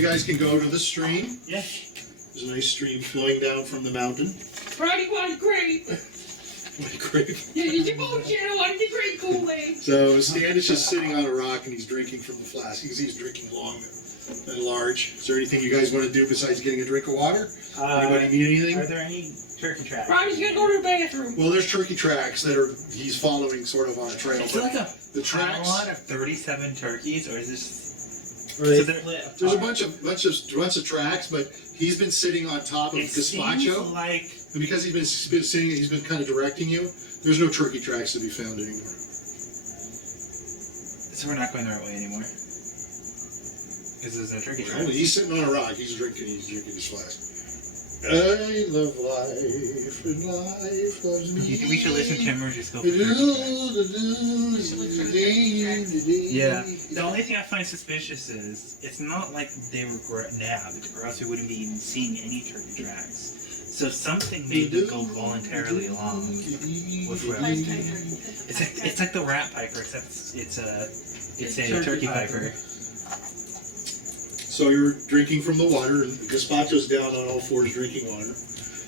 you guys can go to the stream. Yeah. There's a nice stream flowing down from the mountain. Rotty wanted grape. What a grape. Yeah, your boat channel wanted the grape Kool-Aid. So Stan is just sitting on a rock and he's drinking from the flask. You can see he's drinking long and large. Is there anything you guys want to do besides getting a drink of water? Anybody need anything? Are there any turkey tracks? Rotty's gonna go to the bathroom. Well, there's turkey tracks that he's following sort of on a trail. Is it like a the tracks of 37 turkeys, or is this? Or they So split there's a apart. bunch of tracks, but he's been sitting on top of It seems Gazpacho, like and because he's been sitting, he's been kind of directing you. There's no turkey tracks to be found anymore. so we're not going the right way anymore. Because there's no turkey Oh, tracks. he's sitting on a rock. He's drinking his flask. I love life, and life loves me. Do you think we should listen to him or just go for Yeah. The only thing I find suspicious is it's not like they were nabbed, or else we wouldn't be even seeing any turkey tracks. So something made them go voluntarily along with Ravenloft. It's like the rat piper, except it's a turkey piper. So you're drinking from the water, and Gazpacho's down on all fours drinking water.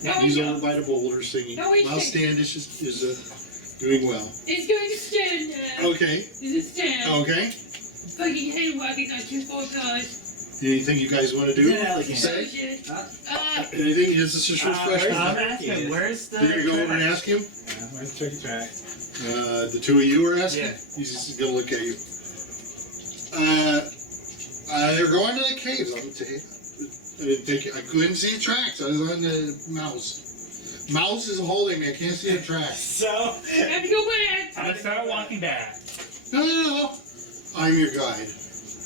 No, He's no. over by the boulder singing. No, he's While singing. Standish is doing well. It's going to stand now. Okay. Is it stand? Okay. Fucking head wagging on 2 4 guys. Anything you guys want to do? Yeah, like Say? Shit. Huh? Anything? This is just refreshment. I'm asking, where's the You're gonna go over and ask him? Where's the turkey track? The two of you are asking? Yeah. He's just gonna look at you. They're going to the caves. I couldn't see the tracks. I was on the mouse. Mouse is holding me. I can't see the tracks. So, I have to go back. I'm gonna start walking back. No. I'm your guide.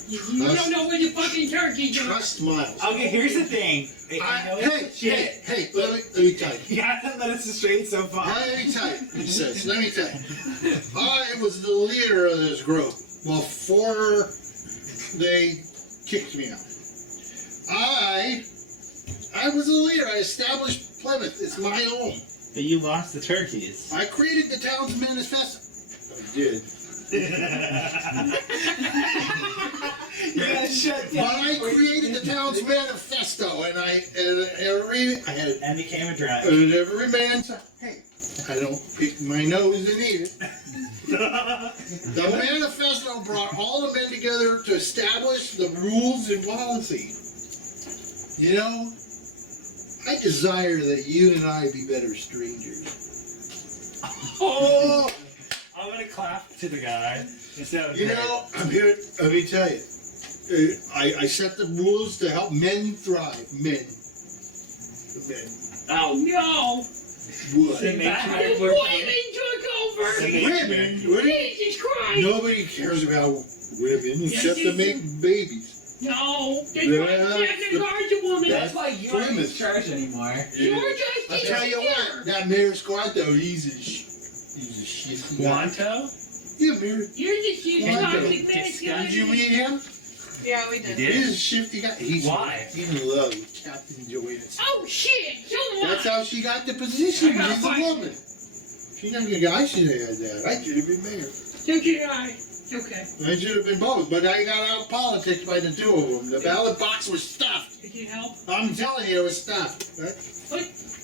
You don't know where the fucking turkey is. Trust Miles. Okay, here's the thing. I know it's shit. Hey, let me tell you. You haven't let us straight so far. Let me tell you, he says, let me tell you. I was the leader of this group before they kicked me out. I was the leader. I established Plymouth. It's my own. But you lost the turkeys. I created the town's manifesto. I did. You gotta shut But I created the town's manifesto, and I had And became a drag. every man said, hey, I don't pick my nose and eat it. The manifesto brought all the men together to establish the rules and policy. You know, I desire that you and I be better strangers. Oh! I'm gonna clap to the guy. Instead of You know, I'm here, let me tell you. I set the rules to help men thrive. Men. Oh no! What? They make sure The we're- women took over! Women? What? Jesus Christ! Nobody cares about women except to make babies. No! They're Yeah. trying to sabotage a woman! That's why you aren't in Plymouth. charge anymore. You're just I'll tell you what, that Mayor Squanto, he's a shifty guy. Wanto? Yeah, Mayor. You're just using Why toxic don't- Did you masculinity. meet him? Yeah, we did. You did? He's a shifty guy. He's Why? He's in love with Captain Joanna. Oh shit! So That's what? how she got the position. I got She's a fired. woman. She's not gonna. I should have had that. I should have been mayor. So did I. Okay. I should have been both, but I got out politics by the two of them. The ballot box was stuffed. Did you help? I'm telling you, it was stuffed. What?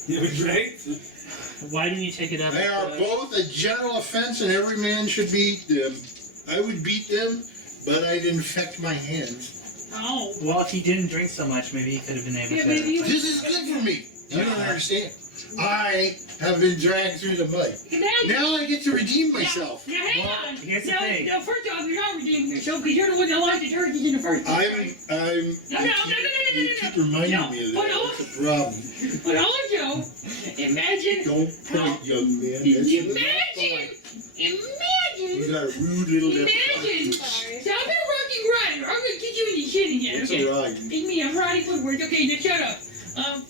You was right? Why didn't you take it up? They are both a general offense, and every man should beat them. I would beat them, but I'd infect my hands. Oh. Well, if he didn't drink so much, maybe he could have been able Yeah, to. maybe you. This is good for me. You don't understand. I have been dragged through the mud. Imagine. Now I get to redeem myself. Now, hang Well, on. here's the now, thing. Now, first off, you're not redeeming yourself because you're the one that liked the turkeys in the first place. I'm. You keep reminding No, me of but that. also- It's a problem. But also, imagine. Don't point, young man. That's Imagine. You Imagine. got a rude little Imagine. Sorry. So I'm a Rocky Rider. I'm gonna kick you in the shit again. It's Okay. a ride. It's me. I'm Rotty Woodworth. Okay, now shut up. Now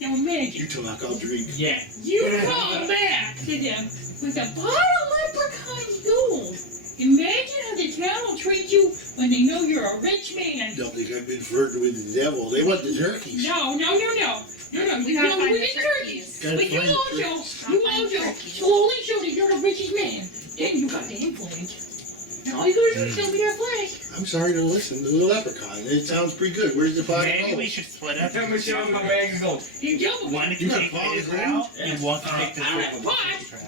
You imagine. talk, I'll drink. Yeah. You come back to them with a bottle of leprechaun's gold. Imagine how the town will treat you when they know you're a rich man. Don't think I've been flirting with the devil. They want the turkeys. No. We gotta No, find with the the turkeys. Gotta But you find the also turkeys. slowly show that you're the richest man. Then you got the influence. All you gotta do is tell me that flash. I'm sorry to listen to the leprechaun. It sounds pretty good. Where's the pot? Maybe we should split up. Tell me show my bag of gold. You jump. One You can got take a pot his of route, gold? and one can take the I have a pot.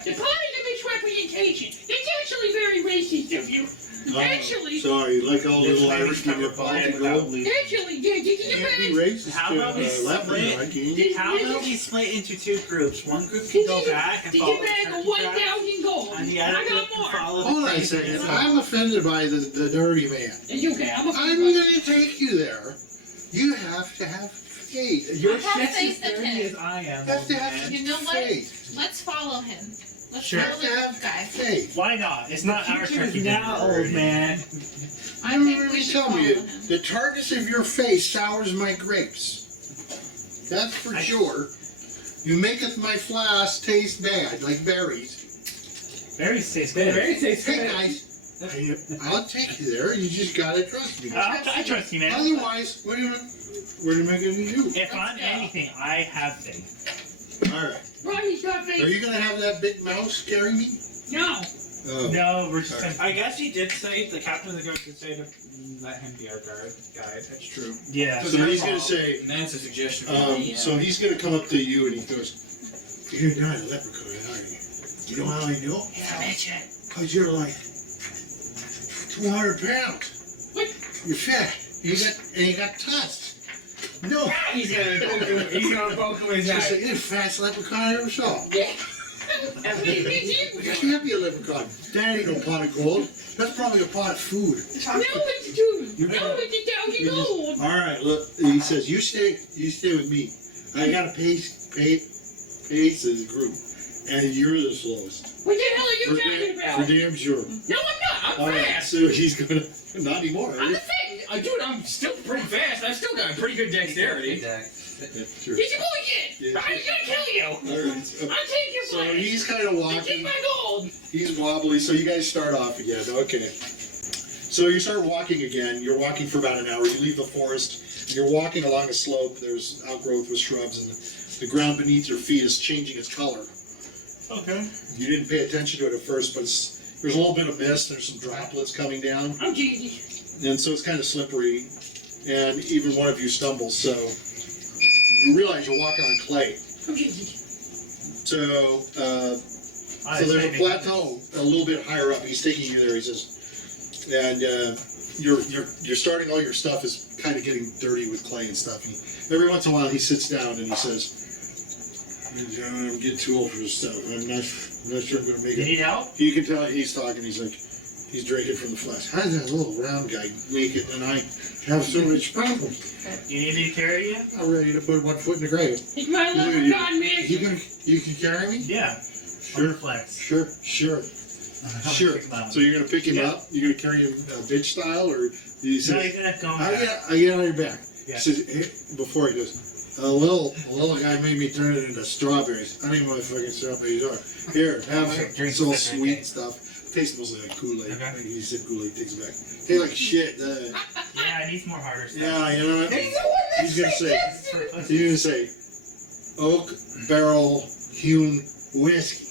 The pot is a misrepresentation. It's actually very racist of you. Actually, Sorry, like all little Irish people pot of gold. actually, yeah, this is a Can't be bad. racist How to about we leprechaun, can you? How about we split into two groups? One group can go back and Did follow you the bag of turkey tracks, 1,000 gold? and the I other group got can more. follow the Hold on a crazy second. as well. I'm offended by the dirty man. It's okay, I'm I'm a going to take you there. You have to have faith. Your I have shit's as faith in dirty him. as I am. You have to old have man. You know what? faith. Let's follow him. Let's Sure. follow You have this to guy. have faith. Why not? It's not our Future is turkey now, dinner. old man. I think we Let me should tell follow you, him. the tartness of your face sours my grapes. That's for sure. You maketh my flask taste bad, like berries. Berries taste good. Very tasty. Hey guys, I'll take you there. You just gotta trust me. I trust you, man. Otherwise, what am I gonna do? If on anything, I have faith. All right. Ronnie's got Are faith. you gonna have that big mouse carry me? No. Oh. No, we're just I guess he did say, the captain of the guard did say to let him be our guide. That's true. yeah. So he's gonna say. And that's a suggestion for me. So he's gonna come up to you and he goes, "You're not a leprechaun, are you? You know how I know? Cause you're like 200 pounds. What? You're fat. You got tusks. No, He's gonna poke him in his just eye. the fastest leprechaun I ever saw. No, You can't be a leprechaun. That ain't no pot of gold. That's probably a pot of food. it's two. No, it's 1,000 gold. All right, look. He says, "You stay with me. I got to pace the group, and you're the slowest. What the hell are you talking For about? damn sure." No, I'm not. All I'm right, fast. so he's gonna not anymore. I'm the fast. Dude, I'm still pretty fast. I've still got pretty good dexterity. Yeah, sure. Get your bullshit. Yeah. I'm gonna kill you. All right. I'll take your So flash. he's kind of Take walking. my gold. He's wobbly. So you guys start off again. Okay. So you start walking again. You're walking for about an hour. You leave the forest. You're walking along a slope. There's outgrowth with shrubs, and the ground beneath your feet is changing its color. Okay. You didn't pay attention to it at first, but there's a little bit of mist. There's some droplets coming down, I'm cheesy. and so it's kind of slippery. And even one of you stumbles. So you realize you're walking on clay. I'm cheesy. So there's a plateau a little bit higher up. He's taking you there. He says, and you're starting. All your stuff is kind of getting dirty with clay and stuff. And every once in a while, he sits down and he says, "I'm getting too old for this stuff. I'm not sure I'm going to make You it." need help? You can tell he's talking. He's like, he's drinking from the flask. How does that little round guy make it, and I have so much problems? You need me to carry you? I'm ready to put one foot in the grave. It's my leprechaun mission. You can carry me? Yeah. Sure. Flex. Sure. Sure. So you're gonna pick him Yeah. up? You're gonna carry him bitch style, or he No, says, you're gonna go I back. get on your back. Yeah. He says, before he goes, a little guy made me turn it into strawberries. I don't even know what fucking strawberries are. Here, have Okay, it. drink It's all this, okay. sweet stuff. Tastes mostly like Kool-Aid. Okay. He said Kool-Aid, takes it back. Tastes like shit. Yeah, I need more harder stuff. Yeah, you know what? He's gonna say, For- he's gonna say, oak barrel hewn whiskey.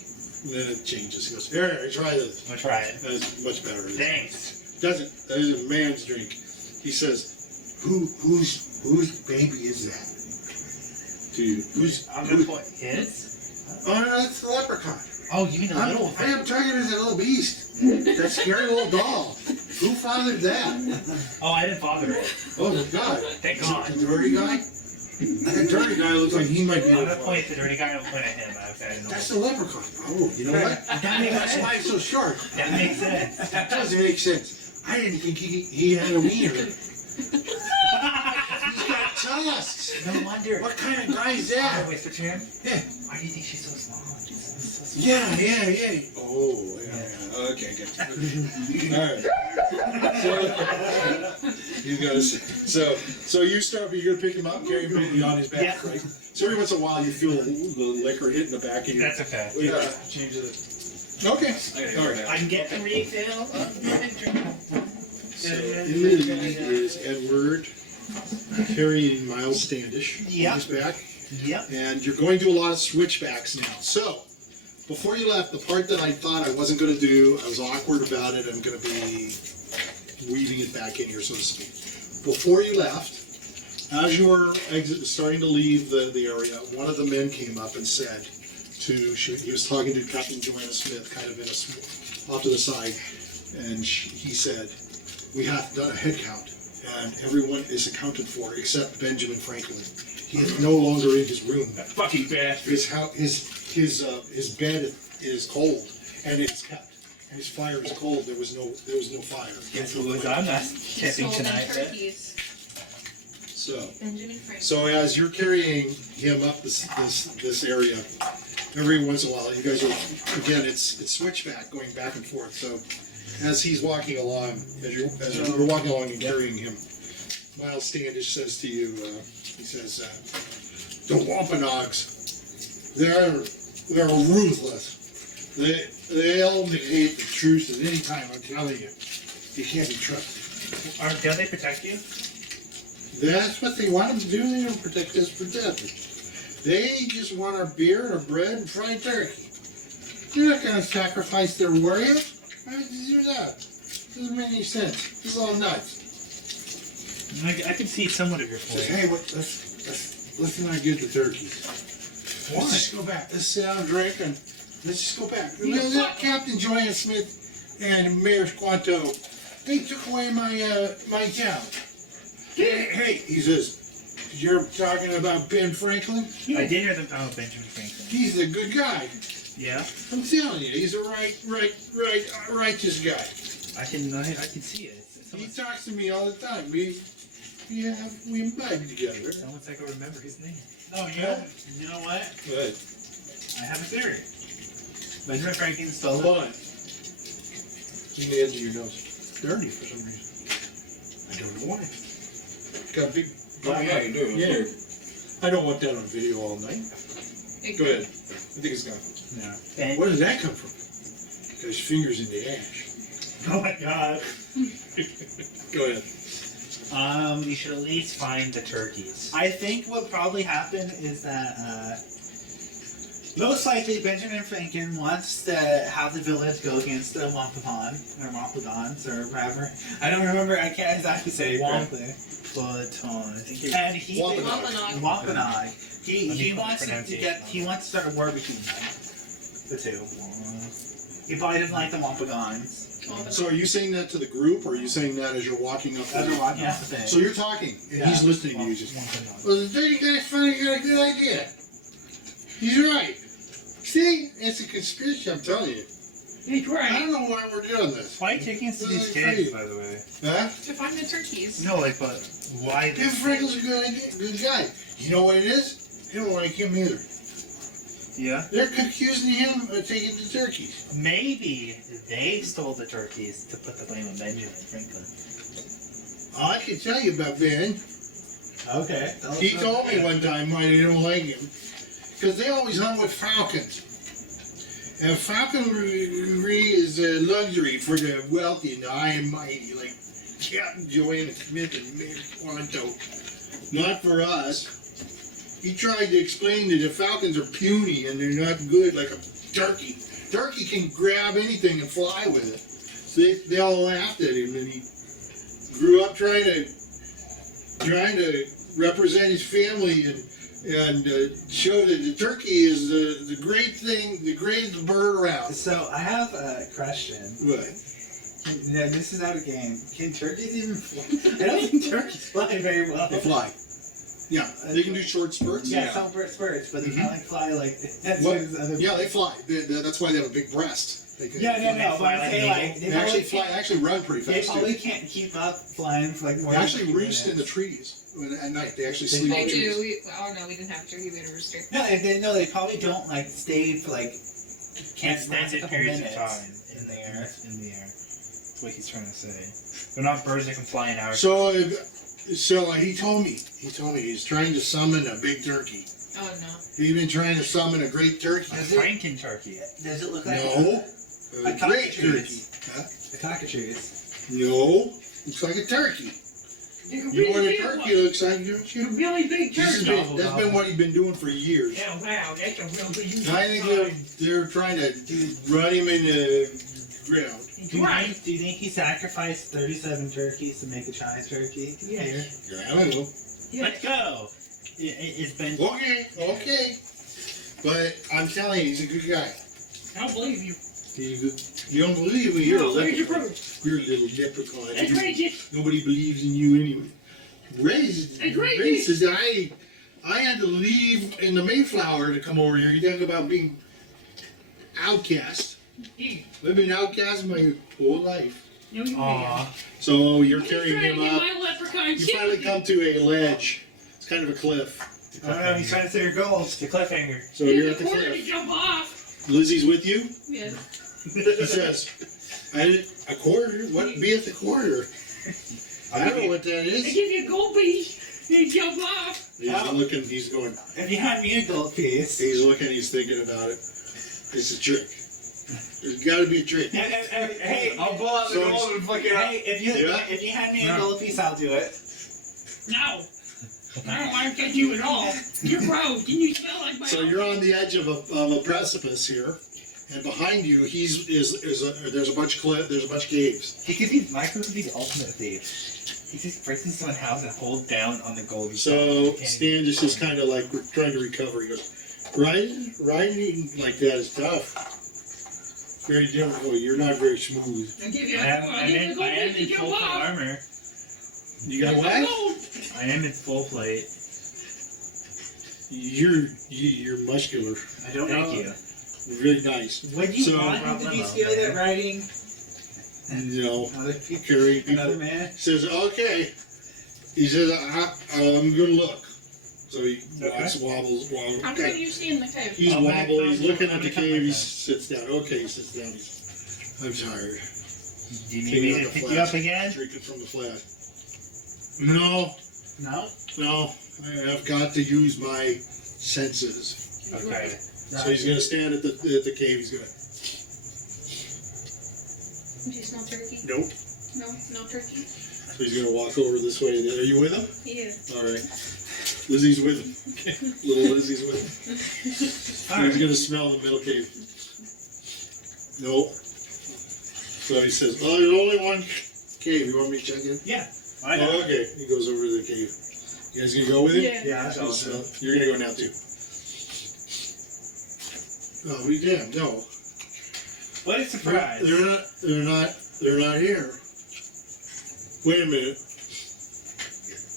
And then it changes. He goes, here, try this. I'm gonna try it. That's much better. Thanks. That is a man's drink. He says, whose baby is that? To you. I'm gonna put his? Oh, no, that's the leprechaun. Oh, you mean the little I am targeted as a little beast. That scary little doll. Who fathered that? Oh, I didn't bother it. Oh my God. Thank God. The dirty guy? That dirty guy looks like he might be I'm the gonna father. point the dirty guy and point at him. I don't know. That's the leprechaun. Oh, you know what? That's why it's so short. That makes sense. That doesn't make sense. I didn't think he had a wiener. He's got tusks. No wonder. What kind of guy is that? Whisper to him. Yeah. Why do you think she's so small? Yeah. Oh, yeah. Okay, good. All right. You guys. So you start. You're gonna pick him up, carry him on his back, Yeah. right? So every once in a while, you feel the liquor hitting the back of you. That's okay. Yeah. Change it. Okay. All right. I can get the refill of my drink. So is Edward carrying Miles Standish Yeah. on his back. Yep. And you're going to do a lot of switchbacks now. So, before you left, the part that I thought I wasn't going to do, I was awkward about it. I'm going to be weaving it back in here, so to speak. Before you left, as you were starting to leave the area, one of the men came up and said he was talking to Captain Joanna Smith, kind of off to the side, and he said, "We have done a head count, and everyone is accounted for except Benjamin Franklin. He is no longer in his room. That fucking bastard. His bed is cold, and it's kept. And his fire is cold. There was no fire. Guess who was on that He camping stole them tonight? turkeys. So, Benjamin Franklin. so as you're carrying him up this area, every once in a while, you guys are again. It's switchback going back and forth. So, as he's walking along, as you're walking along and carrying him, Miles Standish says to you, he says, "The Wampanoags, they're ruthless. They only hate the truth at any time. I'm telling you, you can't be trusted. Don't they protect you? That's what they want them to do. They don't protect us for death. They just want our beer, our bread, and fried turkey. They're not going to sacrifice their warriors. Why would you do that? Doesn't make any sense. It's all nuts." I can see somewhat of your Says, point. "Hey, let's not get the turkeys. Why? Let's just go back. Let's sit down and drink and let's just go back. You know what? Captain Joanna Smith and Mayor Squanto, they took away my town. Hey," he says, "you're talking about Ben Franklin? I did hear them talk about Benjamin Franklin. He's a good guy. Yeah, I'm telling you, he's a righteous guy. I can see it. He talks to me all the time. We imbibe together." It's almost like I remember his name. No, you know what? Good. I have a theory. Benjamin Franklin stole Hold it. on. In the edge of your nose. Dirty for some reason. I don't know why. Got a big Oh, yeah, you do. Yeah. I don't want that on video all night. Big Go ahead. I think it's gone. No. And, Where did that come from? Got his fingers in the ash. oh my god. Go ahead. You should at least find the turkeys. I think what probably happened is that most likely Benjamin Franklin wants to have the village go against the Wampagons or whatever. I don't remember. I can't exactly say it correctly. I think you're And he Wampanoag. Wampanoag. He Let me wants to pronounce get. He wants to start a war between them. The two. He probably doesn't like the Wampagons. So are you saying that to the group, or are you saying that as you're walking up? As we're walking Yeah. off the thing. So you're talking, and Yeah. he's listening to you. Just, Wampanoag. well, the dirty guy finally got a good idea. He's right. See, it's a conspiracy. I'm telling you. That's I right. don't know why we're doing this. Why are you taking us to these caves, by the way? Huh? To find the turkeys. No, like, but why Ben this? Franklin's a good guy. You know what it is? They don't like him either. Yeah? They're accusing him of taking the turkeys. Maybe they stole the turkeys to put the blame on Benjamin Franklin. Oh, I can tell you about Ben. Okay. He told me one time why they don't like him. Because they always hunt with falcons. And falconry is a luxury for the wealthy and the high and mighty, like Captain Joanna Smith and Mayor Squanto. Not for us. He tried to explain that the falcons are puny and they're not good like a turkey. Turkey can grab anything and fly with it. So they all laughed at him, and he grew up trying to represent his family and show that the turkey is the great thing, the greatest bird around. So I have a question. What? No, this is not a game. Can turkeys even fly? I don't think turkeys fly very well. They fly. Yeah, they can do short spurts. Yeah, some spurts, but they can't like fly like. That's What? what his other. Yeah, they fly. That's why they have a big breast. They can, Yeah, no. But I say like They actually fly. Actually run pretty They fast probably too. can't keep up flying for like more. They than actually 50 roost in the minutes. trees at night. They actually sleep in They the do. trees. We didn't have turkey. We had a rooster. No, they probably don't like stay for like. Can't last a Extended couple periods of minutes time in the air. In the air. That's what he's trying to say. They're not birds that can fly an hour. So he told me he's trying to summon a big turkey. Oh no. He's been trying to summon a great turkey. A Franken turkey. Does it look like No, a a great turkey. cockatrice? Huh? A cockatrice. No, looks like a turkey. They could You know what a really be turkey looks like, don't A you? really big That's turkey. been what he's been doing for years. Yeah, wow, that's a real good use. I think they're trying to run him in the ground. Do you think he sacrificed 37 turkeys to make a giant turkey? Yeah. Yeah, I don't know. Let's go. It's been. Okay. But I'm telling you, he's a good guy. I don't believe you. He's good. You don't believe me? You're a Where's your leprechaun. proof? You're a little leprechaun. That's racist. Nobody believes in you anyway. Racist. I had to leave in the Mayflower to come over here. You talk about being outcast. I've been outcast my whole life. No, you Aw. So you're I'm carrying trying him to get up. my leprechaun You finally come to a ledge. It's kind of a cliff. I don't know, he's trying to say your goals. The cliffhanger. So you're at the the corner to cliff. jump off. Lizzy's with you. Yeah. He says, a quarter? What? Be at the quarter. I don't know what that I is. give you a gold piece. You jump off. He's looking, he's going, If you hand me a gold piece. he's looking, he's thinking about it. It's a trick. There's got to be a trick. Hey, I'll pull out the So gold and fucking. hey, Yeah. if you hand me a gold piece, I'll do it. No. I don't want to catch you at all. You're gross. And you smell like my So you're on the edge of a precipice here, and behind you, there's a bunch of caves. He could be Michael could be the ultimate thief. He just breaks into someone's house and holds down on the gold. So Stan just is kind of like we're trying to recover. He goes, riding like that is tough. Very difficult. You're not very smooth. I give you I am in jump full plate off. armor. You got what? I am in full plate. You're muscular. I don't know. Thank you. Really nice. Would you So- want him to be skilled at riding You know, other people? carrying Another people. man? Says, okay. He says, I'm gonna look. So he walks, wobbles. How come you stay in the cave? He's Oh, when I wobbling. He's come- looking when at I the come cave. like He that. sits down. Okay, he sits down. I'm tired. Do you Taking need me out to the pick you flask, up again? Drinking from the flask. No. No? I've got to use my senses. Okay. So he's gonna stand at the cave. He's gonna. Do you smell turkey? Nope. No turkey? So he's gonna walk over this way. Are you with him? Yeah. All right. Lizzy's with him. Little Lizzy's with him. So he's gonna smell the middle cave. Nope. So he says, "Oh, there's only one cave. You want me to check in?" Yeah. Oh, okay. He goes over to the cave. You guys gonna go with him? Yeah. Yeah, So, you're gonna go now too. Oh, we did. No. What a surprise. They're not here. Wait a minute.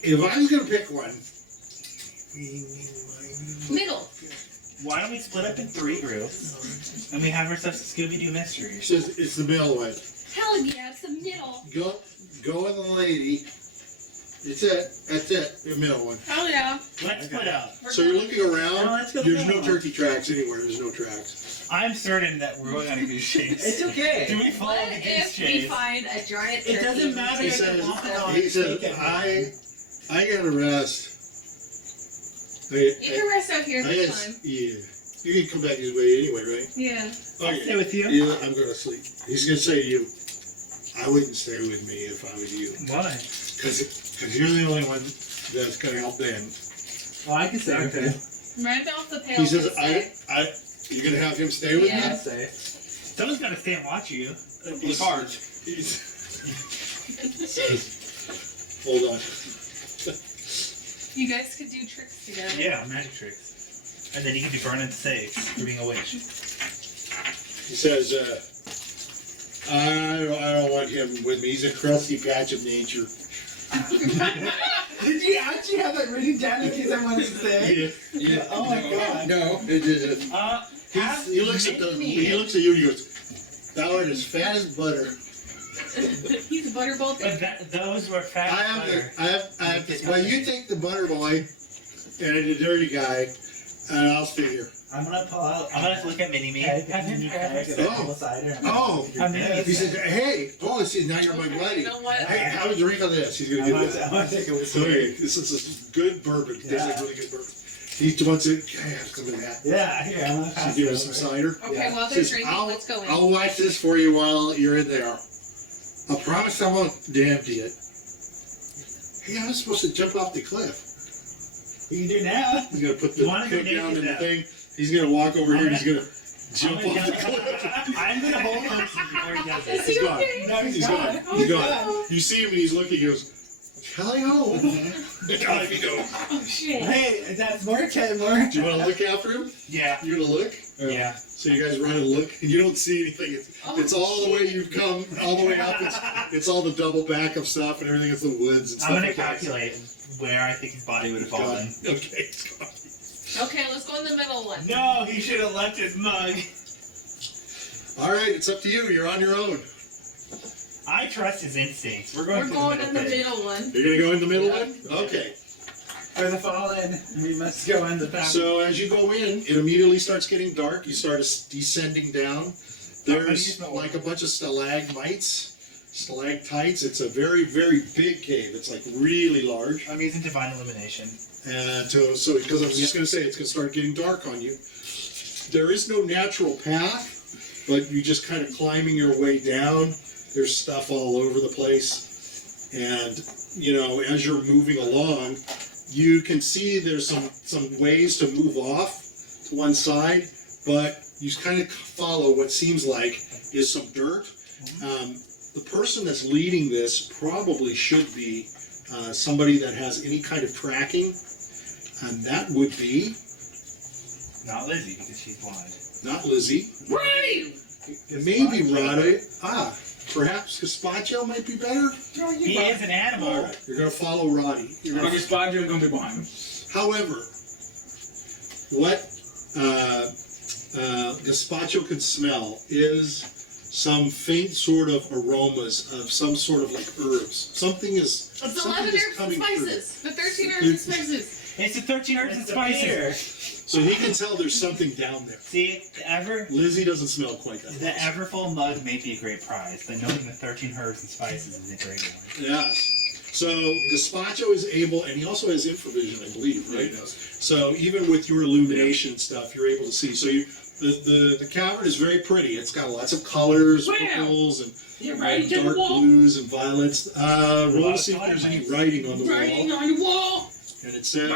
If I was gonna pick one. Middle. Why don't we split up in 3 groups and we have ourselves a Scooby-Doo mystery? He says it's the middle one. Hell yeah, it's the middle. Go with the lady. It's it. That's it. The middle one. Hell yeah. Let's split up. So you're looking around. No, let's go There's middle no one. turkey tracks anywhere. There's no tracks. I'm certain that we're going on a goose chase. It's okay. Do we follow What the goose if we chase? find a giant turkey? It doesn't matter He if says, you walk on he says, take it. I gotta rest. You can rest out here I this guess, time. yeah. You can come back this way anyway, right? Yeah. I'll Okay. stay with you. Yeah, I'm gonna sleep. He's gonna say to you, I wouldn't stay with me if I was you. Why? Because you're the only one that's gonna help them. Well, I can say okay. Randolph the Pale. He says, can stay. you're gonna have him stay with Yeah. me? I'll say. Someone's got to stay and watch you. He's hard. Hold on. You guys could do tricks together. Yeah, magic tricks. And then you can be burning stakes for being a witch. He says, I don't want him with me. He's a crusty patch of nature. Did you actually have that written down in case I wanted to say? Yeah. Oh my god. No, it isn't. He looks at you and he goes, thou art as fat as butter. He's a butterball. But those were fat butter. I have well, you take the butter boy and the dirty guy, and I'll stay here. I'm gonna pull out. I'm gonna look at Mini-Me. Have him Oh. He says, hey, oh, see, now you're my buddy. You know what? Hey, have a drink of this. He's gonna I get that. want to take a So, hey, this is good bourbon. This is really good bourbon. He wants it. Can I have some of that? Yeah, here, I'm gonna pass She give it us some over. cider. Okay, Yeah. while they're Says, drinking, let's go in. I'll watch this for you while you're in there. I promise I won't empty it. Hey, I was supposed to jump off the cliff. You can do now. He's gonna put You the wanna go cook down naked in the now. thing. He's gonna walk over here. And he's gonna jump off the cliff. I'm gonna hold him before he does it. He's gone. No, He's gone. Oh, He's gone. You see him and he's looking. He goes, "Tally ho!" Off you go. Oh shit. Hey, that's more. Do you want to look after him? Yeah. You're gonna look. Yeah. So you guys run and look, and you don't see anything. It's all the way you've come, all the way up. It's all the double back of stuff and everything. It's the woods and stuff. I'm gonna like that. calculate where I think his body would have Gone. fallen. Okay, it's gone. Okay, let's go in the middle one. No, he should have left his mug. All right, it's up to you. You're on your own. I trust his instincts. We're We're going going to in the the middle middle one. You're gonna go in the middle one. Okay. For the fallen, we must go in the path. So as you go in, it immediately starts getting dark. You start descending down. There's like a bunch of stalagmites, stalactites. It's a very, very big cave. It's like really large. I'm using divine illumination. And so because I was just going to say, it's going to start getting dark on you. There is no natural path, but you just kind of climbing your way down. There's stuff all over the place. And, you know, as you're moving along, you can see there's some ways to move off to one side, but you kind of follow what seems like is some dirt. The person that's leading this probably should be somebody that has any kind of tracking, and that would be Not Lizzy, because she's blind. not Lizzy, Rotty! maybe Rotty. Perhaps Gazpacho might be better. He is an animal. All right, you're going to follow Rotty. You're I'm gonna gonna spot you and gonna be behind him. However, what Gazpacho can smell is some faint sort of aromas of some sort of like herbs. Something is It's 11 something herbs is and coming through. spices. The 13 herbs and spices. It's the 13 herbs and spices. So he can tell there's something down there. See, Lizzy doesn't smell quite that the much. Everfull mug may be a great prize, but knowing the 13 herbs and spices is a great one. Yes. So Gazpacho is able, and he also has infravision, I believe, right? So even with your illumination stuff, you're able to see. So the cavern is very pretty. It's got lots of colors, Wow. purples, and You're writing on the dark wall. blues and violets. Roll to see if there's any writing on the Writing wall. on the wall. And it says,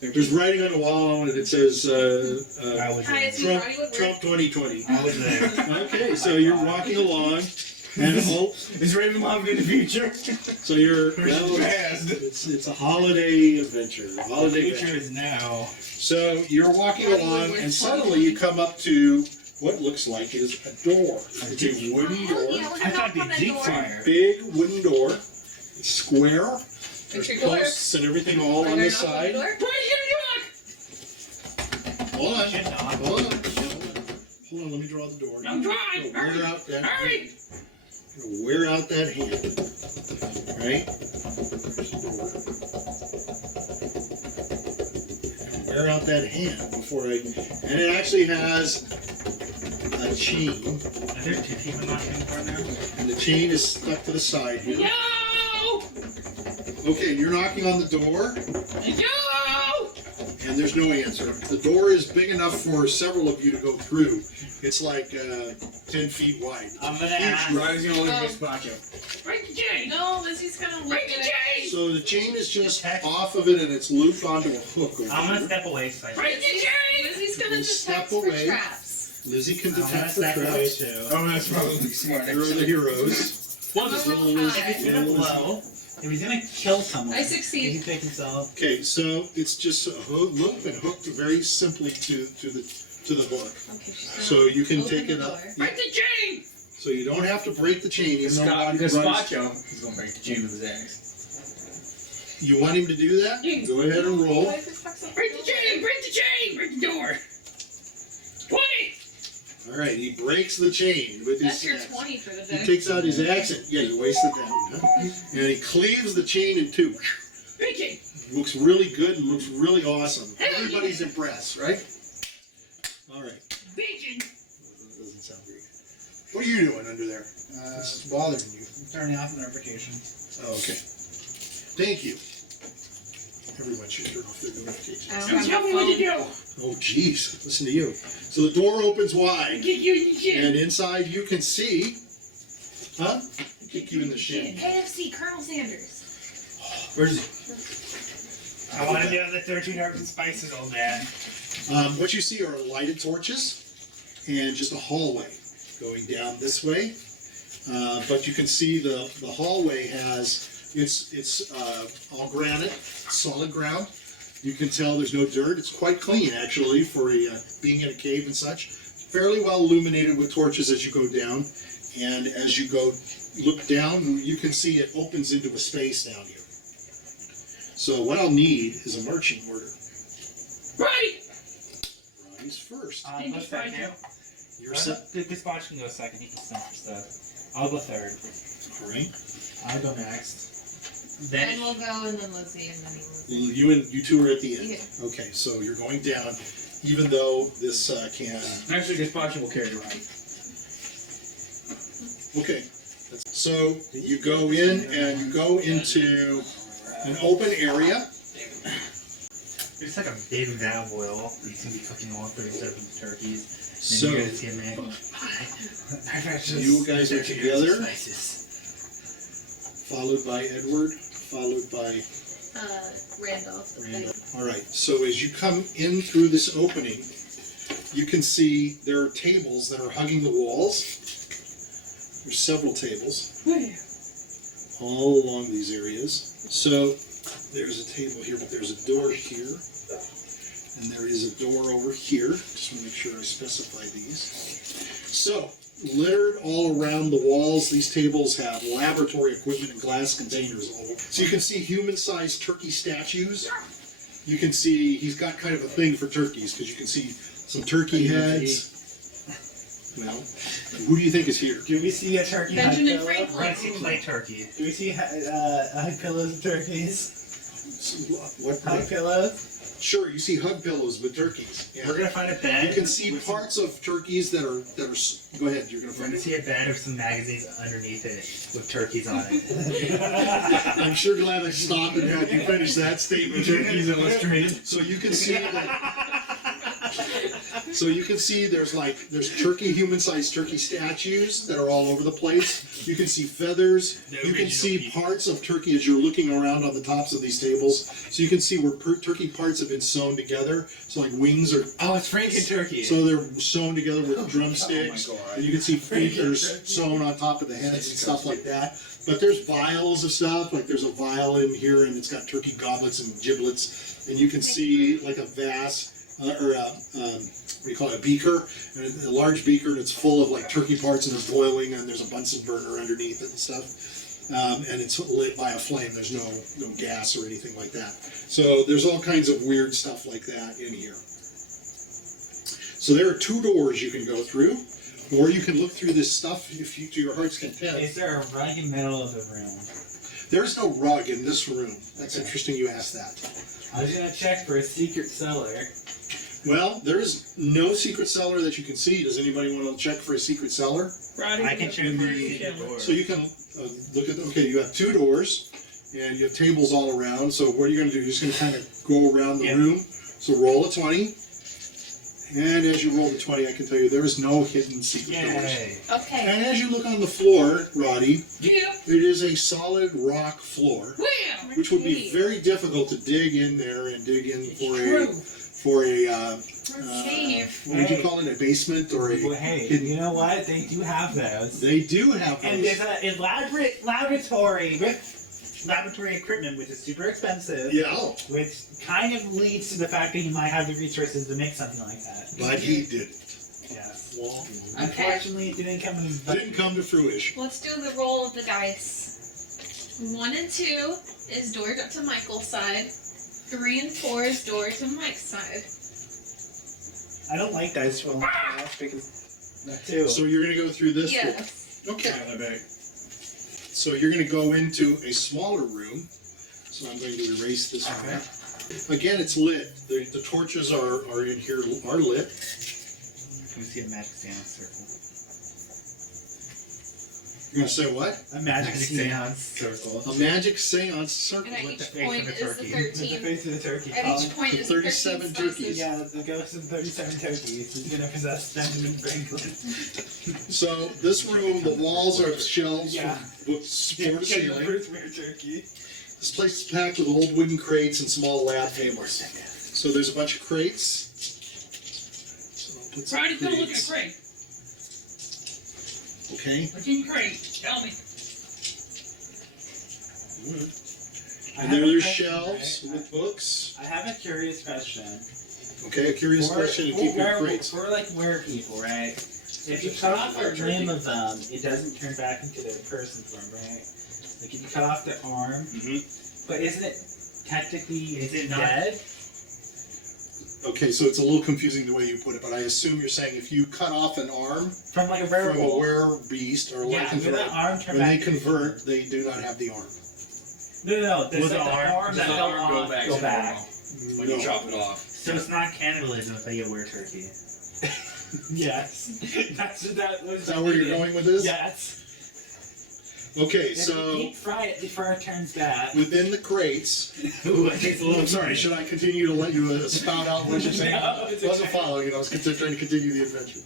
there's writing on the wall, and it says I was Hi, there. it's me, Trump, Rotty Woodworth. Trump 2020. I was there. Okay, so you're walking along, and Is Ravenloft in the future? so you're past? it's a holiday adventure. A The holiday future adventure. is now. So you're walking along, and suddenly you come up to what looks like is a door. It's a wooden Oh, door, yeah, we're I gonna thought knock it'd on that be door. fire. big wooden door. It's square. There's It's your door. posts and everything all Are on you the gonna knock on the side. door? Why Hold on. Should not. Hold on. Hold on. Let me draw the door. I'm trying. Gonna wear out that. Hurry! Gonna wear out that hand. Right? Wear out that hand before I. And it actually has a chain, Are there two people knocking on the door now? and the chain is stuck to the side here. Yo! Okay, you're knocking on the door, Yo! and there's no answer. The door is big enough for several of you to go through. It's like 10 feet wide. I'm gonna ask. Roddy's gonna look at Gazpacho. Break the chain! No, Lizzie's gonna look Break at the it. chain! So the chain is just off of it, and it's looped onto a hook over I'm gonna here. step away so I Break the chain! Lizzie's gonna You detect step for away. traps. Lizzy can I'm gonna detect for step away traps. too. Oh, that's probably smart. Here are the heroes. I'm gonna roll If high. he's gonna blow, if he's gonna kill someone, I he succeed. can take himself. Okay, so it's just looped and hooked very simply to the hook. Okay, she's gonna So you can open take the it up. door. Break the chain! So you don't have to break the chain. Even though Roddy runs. Gazpacho is gonna break the chain with his axe. You want him to do that? Yeah. Go ahead and roll. Why is this box open? Break the chain! Break the chain! Break the door! 20! All right, he breaks the chain with his That's your axe. 20 for the He day. takes out his axe and yeah, you wasted that one. Huh? And he cleaves the chain in two. Breaking! Looks really good and looks really awesome. Hell yeah. Everybody's impressed, right? All right. Breaking! That doesn't sound very good. What are you doing under there? This is bothering you. Turning off notifications. Oh, okay. Thank you. Everyone should turn off their notifications. I don't Don't have tell my me what to phone. do! Oh, jeez. Listen to you. So the door opens wide, Kick you in the shin! and inside you can see. Huh? Kick you in the shin. KFC, Colonel Sanders. Where's he? I want to do the 13 herbs and spices, old man. What you see are lighted torches, and just a hallway going down this way. But you can see the hallway has, it's all granite, solid ground. You can tell there's no dirt. It's quite clean, actually, for being in a cave and such. Fairly well illuminated with torches as you go down. And as you go look down, you can see it opens into a space down here. So what I'll need is a marching order. Right! Ronnie's first. I'll go second. You're set. Gazpacho can go second. He can send for stuff. I'll go third. All right. I'll go next. Then And we'll go, and then Lizzy, and then Lizzy. You two are at the end. Yeah. Okay, so you're going down, even though this can. Actually, Gazpacho will carry the ride. Okay. So you go in and you go into an open area. it's like a big vat of oil. He's gonna be cooking all 37 turkeys. So And you're gonna see a man. you guys are together, Spices. followed by Edward, followed by Randolph. Randall. All right. So as you come in through this opening, you can see there are tables that are hugging the walls. There's several tables Where? all along these areas. So there's a table here, but there's a door here, and there is a door over here. Just want to make sure I specify these. So littered all around the walls, these tables have laboratory equipment and glass containers all over. So you can see human-sized turkey statues. You can see he's got kind of a thing for turkeys because you can see some turkey heads. Well, who do you think is here? Do we see a turkey Benjamin hug pillow? Franklin. Let's play turkey. Do we see hug pillows and turkeys? What? Hug pillows? Sure, you see hug pillows with turkeys. Yeah. We're gonna find a bed. You can see with parts of turkeys that are. Go ahead. You're gonna We're find gonna it. see a bed with some magazines underneath it with turkeys on it. I'm sure glad I stopped and had you finish that statement. Turkeys illustrated. So you can see that. So you can see there's turkey, human-sized turkey statues that are all over the place. You can see feathers. The You can original see people. parts of turkey as you're looking around on the tops of these tables. So you can see where turkey parts have been sewn together. So like wings are. Oh, it's Franken turkey. So they're sewn together with drumsticks. Oh my God. And you can see feet that are sewn on top of the heads and stuff like that. But there's vials of stuff. Like there's a vial in here and it's got turkey goblets and giblets. And you can see like a vase or a, what do you call it, a beaker, and a large beaker, and it's full of like turkey parts and they're boiling and there's a Bunsen burner underneath it and stuff. And it's lit by a flame. There's no gas or anything like that. So there's all kinds of weird stuff like that in here. So there are two doors you can go through, or you can look through this stuff if you, to your heart's content. Is there a rug in the middle of the room? There's no rug in this room. That's interesting you asked that. I was gonna check for a secret cellar. Well, there is no secret cellar that you can see. Does anybody want to check for a secret cellar? Roddy, I can check for a secret door. So you can look at, okay, you have two doors, and you have tables all around. So what are you going to do? You're just going to kind of go around the room. So roll a 20. And as you roll the 20, I can tell you there is no hidden secret doors. Yay. Okay. And as you look on the floor, Roddy, Yeah. it is a solid rock floor, Where? which would be very difficult to dig in there and dig in for True. Cave. what would you call it, a basement or Well, a hey, hidden. you know what? They do have those. They do have And those. there's an elaborate laboratory with laboratory equipment, which is super expensive. Yeah, Which kind of leads to the fact that you might have the resources to make something like that. but he didn't. Yes. Well, Unfortunately, it didn't come in. didn't come to fruition. Let's do the roll of the dice. 1 and 2 is door to Michael's side. 3 and 4 is door to Mike's side. I don't like dice rolling because that too. So you're going to go through this. Yes. Okay. My bag. So you're going to go into a smaller room. So I'm going to erase this one. Again, it's lit. The torches are in here are lit. Can we see a magic seance circle? You're going to say what? A magic seance. circle. A magic seance circle. And at With the each face point of a is the turkey. With the 13. face of the turkey. At each point is the 37 13 turkeys. slices. Yeah, the ghost of 37 turkeys is gonna possess Benjamin Franklin. So this room, the walls are shelves Yeah. from books floor to ceiling. First weird turkey. This place is packed with old wooden crates and small lab tables. So there's a bunch of crates. So Put some Roddy's gonna look at crates. a crate. Okay. What's in the crate? Tell me. And there are shelves with books. I have a curious question. Okay, a curious question to keep your crates. For like were people, right? If you cut off a limb of them, it doesn't turn back into their person form, right? Like if you cut off their arm, but isn't it technically dead? Okay, so it's a little confusing the way you put it, but I assume you're saying if you cut off an arm From like a from a werewolf. were-beast or Yeah, lycanthrope, with an arm turn when back. they convert, they do not have the arm. No. There's With like the the arm- arm that Does the fell arm off, go go back back. to normal when you chop it off? So it's not cannibalism if they get were-turkey. Yes. Is Is that where you're going with this? Yes. Okay, If you so deep fry it before it turns back. within the crates, I'm sorry, should I continue to let you spout out what you're saying? No, it's I wasn't okay. following it, I was trying to continue the adventure.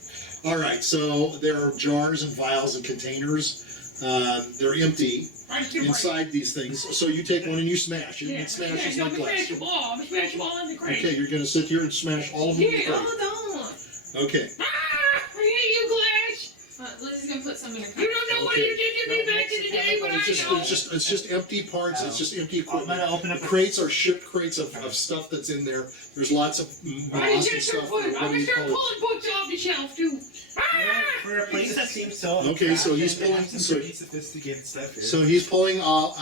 Alright, so there are jars and vials and containers. They're empty Roddy's gonna break. inside these things. So you take one and you smash it. Yeah, It smashes I'm like gonna smash glass. them all. I'm gonna smash them all in the crate. Okay, you're gonna sit here and smash all of them in the Yeah. crate. Oh, don't. Okay. Ah! I hate you, Glass! Lizzy's gonna put some in her You don't know what Okay. you did to me back in the day, but I know. It's just empty parts. It's just empty I'm equipment. gonna open The up a crates are shipped crates of stuff that's in there. There's lots of Roddy's moss gonna and start stuff. pulling. What I'm do gonna you start call it? pulling books off the shelf, too. Ah! For a place that seems so Okay, so he's attractive, pulling- they have some so- pretty sophisticated stuff here. So he's pulling out.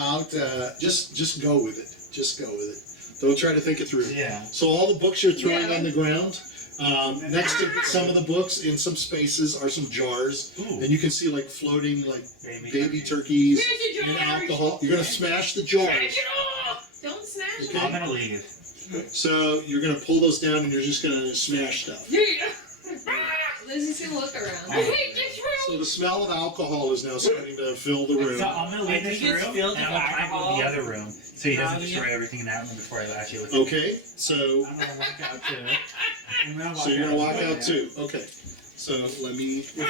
Just go with it. Just go with it. Don't try to think it through. Yeah. So all the books you're throwing Yeah. on the ground. Next to some of the books, in some spaces, are some jars, and you can see like floating like baby turkeys Here's the and jars. alcohol. You're gonna smash the jars. Smash it off! Don't smash Okay. I'm gonna leave. So you're gonna pull those down and you're just gonna smash stuff. Yeah. Ah! it. Lizzy's gonna look around. I hate this So room! the smell of alcohol is now starting to fill the room. So I'm gonna I leave this think it's room filled and and I'm I'm gonna gonna go to the other room so he doesn't Yeah. destroy everything in that room before I actually look. Okay, so I'm gonna walk out too. you're gonna walk out too. Okay, so let me. You're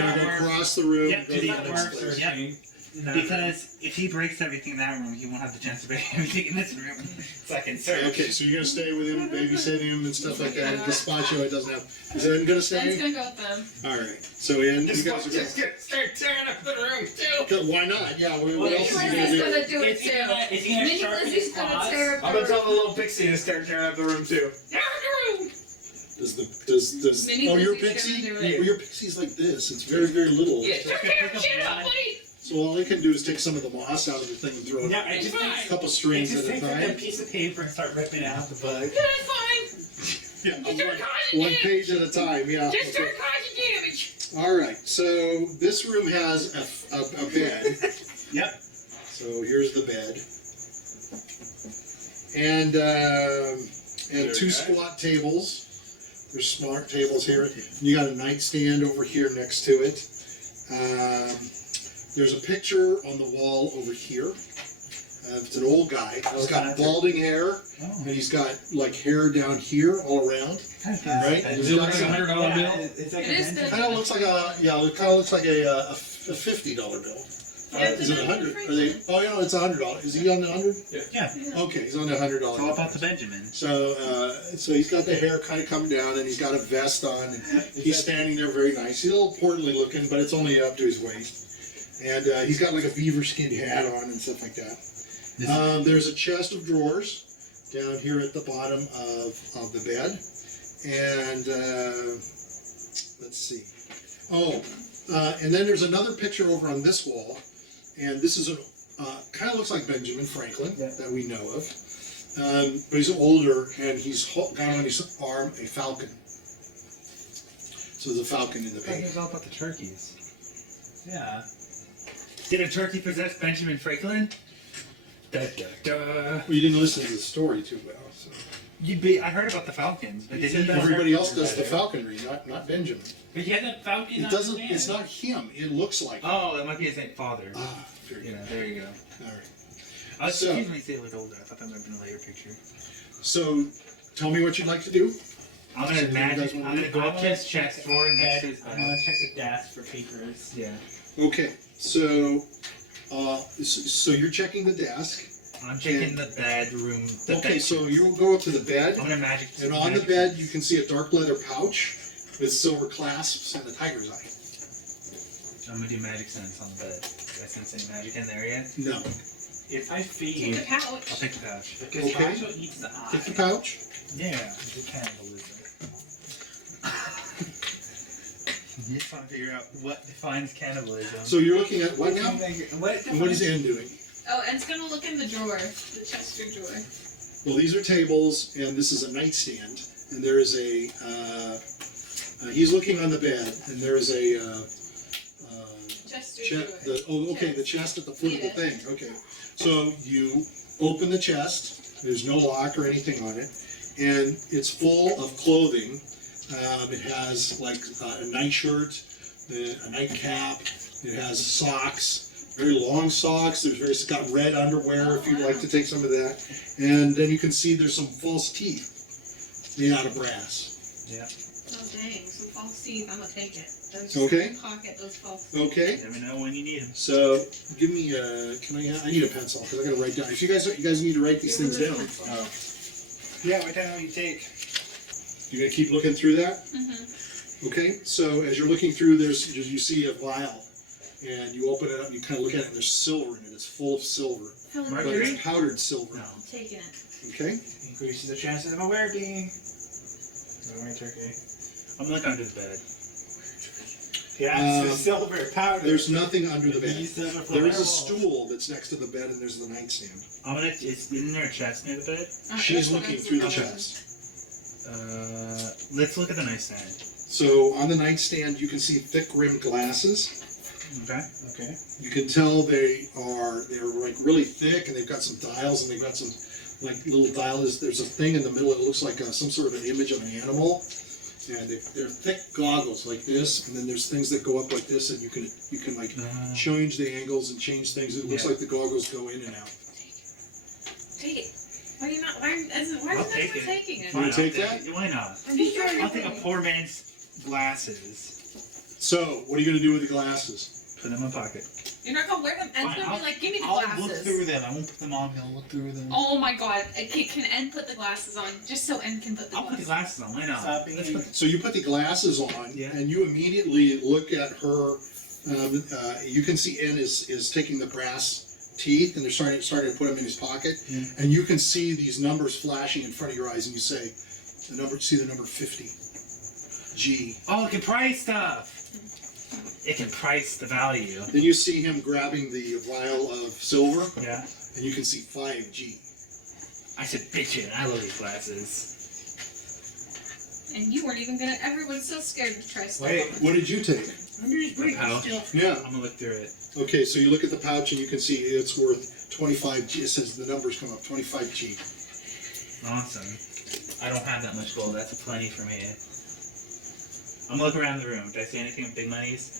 gonna go across the room. Yep, go to to the the other next room. place. Yep. Because if he breaks everything in that room, he won't have the chance to break everything in this room. Second search. Okay, so you're gonna stay with him, babysit him, and stuff like that. And Gazpacho, it doesn't have. Is Ed gonna Ben's stay? gonna go with them. All right. So Ed, you guys are Just gonna. start tearing up the room too. Okay, why not? Yeah. What else is he gonna Lizzy's do? gonna do it Is he gonna, too. is he gonna Mini sharpen Lizzy's his gonna claws? tear up I'm the gonna tell room. the little pixie to start tearing up the room too. Down the room! Does Mini oh your Lizzy's pixie? gonna do it. Well, your pixie's like this. It's very little. Yeah. Start tearing shit up, buddy! So all I can do is take some of the moss out of the thing and throw it Yeah, it It's just fine. takes a couple it strings just at a takes like a time. piece of paper and start ripping out the book. That's fine! Yeah, Just start causing one damage! page at a time. Yeah. Just Okay. start causing damage! All right. So this room has a bed. Yep. So here's the bed. And two squat tables. There's smart tables here. You got a nightstand over here next to it. There's a picture on the wall over here. It's an old guy. He's got balding hair, and he's got like hair down here all around. Right? Is it like a $100 bill? It's like It is the- Kind of looks like a it kind of looks like a $50 bill. Yeah, Is it $100? Are they? Oh yeah, it's $100. Is he on the 100? Yeah. Okay, he's on the $100. It's all about the Benjamin. So, so he's got the hair kind of coming down, and he's got a vest on, and he's standing there very nice. He's a little portly looking, but it's only up to his waist. And he's got like a beaver skin hat on and stuff like that. There's a chest of drawers down here at the bottom of the bed, and let's see. Oh, and then there's another picture over on this wall, and this is a kind of looks like Benjamin Franklin that we know of. But he's older, and he's got on his arm a falcon. So there's a falcon in the I picture. heard all about the turkeys. Yeah. Did a turkey possess Benjamin Franklin? Da, da, da. Well, you didn't listen to the story too well. So. I heard about the falcons, but You they said didn't. that- Everybody else does the falconry, not Benjamin. But he has a falcon It on doesn't. his It's hand. not him. It looks like. Oh, it might be his father. Ah, very good. Yeah, there you go. All right. I was So- confused when you said it was older. I thought that might have been a later picture. So, tell me what you'd like to do. I'm So gonna you magic. guys I'm wanna gonna go up to his chest drawer next to his I'm gonna check the desk for papers. Yeah. Okay. So, so you're checking the desk. I'm checking the bedroom. The Okay. bed. So you will go up to the bed, I'm gonna magic. and on the bed you can see a dark leather pouch with silver clasps and a tiger's eye. I'm gonna do magic sense on the bed. Did I sense any magic in there yet? No. If I Take feed the I'll pouch. take the pouch. the Gazpacho eats the eye. Take the pouch. Yeah, the cannibalism. I'm just trying to figure out what defines cannibalism. So you're looking at what now? What And what is Ann doing? Oh, and it's gonna look in the drawer, the Chester drawer. Well, these are tables, and this is a nightstand, and there is a. He's looking on the bed, and there is a. Chester drawer. The chest at the foot of the thing. Okay, so you open the chest. There's no lock or anything on it, and it's full of clothing. It has like a nightshirt, a nightcap. It has socks, very long socks. It's got red underwear if you'd like to take some of that, and then you can see there's some false teeth made out of brass. Yeah. Oh dang, some false teeth. I'm gonna take it. Those Okay. Pocket those false teeth. Okay. Never know when you need them. So give me I need a pencil because I gotta write down. If you guys need to write these things down. Yeah, write down what you take. You're gonna keep looking through that. Mm-hmm. Okay. So as you're looking through, you see a vial, and you open it up and you kind of look at it, and there's silver in it. It's full of silver, but Mercury? it's powdered silver. No. I'm taking it. Okay. Increases the chances of a were-being. Turkey. I'm looking under the bed. Yeah, it's silver powder. There's nothing under the bed. Use silver for There is a werewolves. stool that's next to the bed, and there's the nightstand. Isn't there a chest near the bed? She's looking through the chest. Let's look at the nightstand. So on the nightstand, you can see thick rimmed glasses. Okay. You can tell they're like really thick, and they've got some dials, and they've got some like little dials. There's a thing in the middle that looks like some sort of an image of an animal, and they're thick goggles like this. And then there's things that go up like this, and you can like change the angles and change things. It looks like the goggles go in and out. Take it. Why are you not? Why isn't I'll anyone take it. taking it? You wanna take that? Why not? I'm just trying to I'll take a poor man's glasses. So what are you gonna do with the glasses? Put them in my pocket. You're not gonna wear them. Ed's gonna be like, give me the I'll glasses. look through them. I won't put them on. I'll look through them. Oh my god. Can Ed put the glasses on? Just so Ed can put the I'll put the glasses glasses on. Why not? Stop being Let's put So you put the glasses on, Yeah. and you immediately look at her. You can see N is taking the brass teeth, and they're starting to put them in his pocket, and you can see these numbers flashing in front of your eyes, and you say, see the number 50, G. Oh, it can price stuff. It can price the value. Then you see him grabbing the vial of silver, Yeah. and you can see 5G. I said, bitchin'. I love these glasses. And you weren't even gonna. Everyone's so scared to try stuff Wait. on. What did you take? The pouch. Yeah. I'm gonna look through it. Okay, so you look at the pouch, and you can see it's worth 25G. It says the numbers come up, 25G. Awesome. I don't have that much gold. That's a plenty for me. I'm gonna look around the room. Did I see anything with big monies?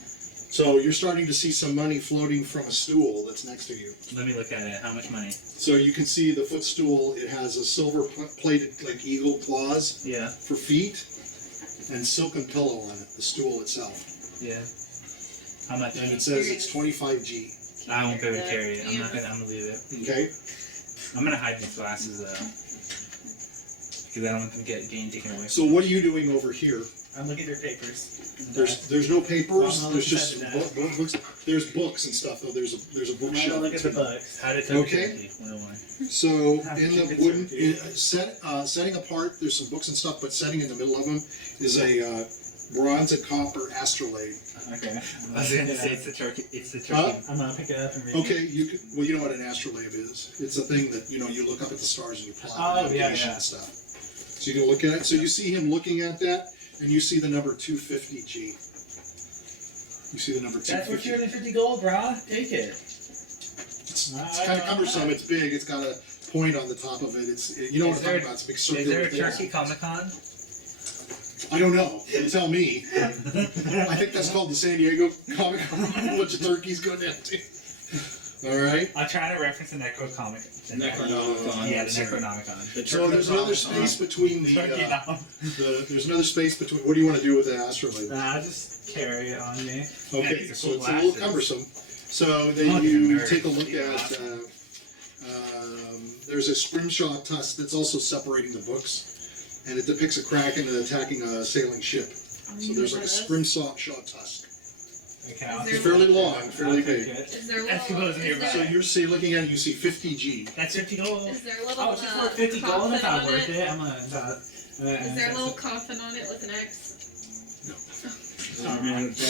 So you're starting to see some money floating from a stool that's next to you. Let me look at it. How much money? So you can see the footstool. It has a silver plated like eagle claws Yeah. for feet, and silken pillow on it. The stool itself, Yeah. How much? and it says it's 25G. I won't be able to carry it. I'm gonna leave it. Okay. I'm gonna hide these glasses though. Because I don't want them to get taken away. So what are you doing over here? I'm looking through papers. There's no papers. Well, There's just no, books. There's books and stuff though. There's a I'm gonna bookshelf. look at the books. How did Okay. So Have in to the keep it wooden separate. setting apart, there's some books and stuff, but setting in the middle of them is a bronze and copper astrolabe. Okay. I was gonna say it's the turkey. It's the turkey. Huh? I'm gonna pick it up and read Okay, you know what an astrolabe is. It's a thing that you look up at the stars and you plot Oh, yeah, navigation yeah. and stuff. So you can look at it. So you see him looking at that, and you see the number 250G. You see the number That's for 250. 250 gold, brah. Take it. It's kind of cumbersome. It's big. It's got a point on the top of it. You know what I'm talking about. It's a big Is circular there a thing. turkey Comic Con? I don't know. You tell me. I think that's called the San Diego Comic Con. A bunch of turkeys go down to. All right. I'll try to reference the Necrocomic. Necronomicon. Yeah, the Necronomicon. So there's another space between Turkey nom. there's another space between. What do you want to do with the astrolabe? Nah, just carry it on me. Okay, these are so cool it's a little glasses. cumbersome. So Oh, then you're a you nerd. take a look You're at. awesome. There's a scrimshaw tusk that's also separating the books, and it depicts a kraken attacking a sailing ship. So there's like a scrimsaw tusk. Okay, Is I'll there It's fairly long, I'll fairly take big. it. Is there That's little? supposed to be Is about- So there, you're looking at it, you see 50G. That's 50 gold. is there little? Oh, it's just worth 50 gold. That's coffin not on worth it? it. I'm gonna. Is there a little coffin on it with an X? Oh man, it's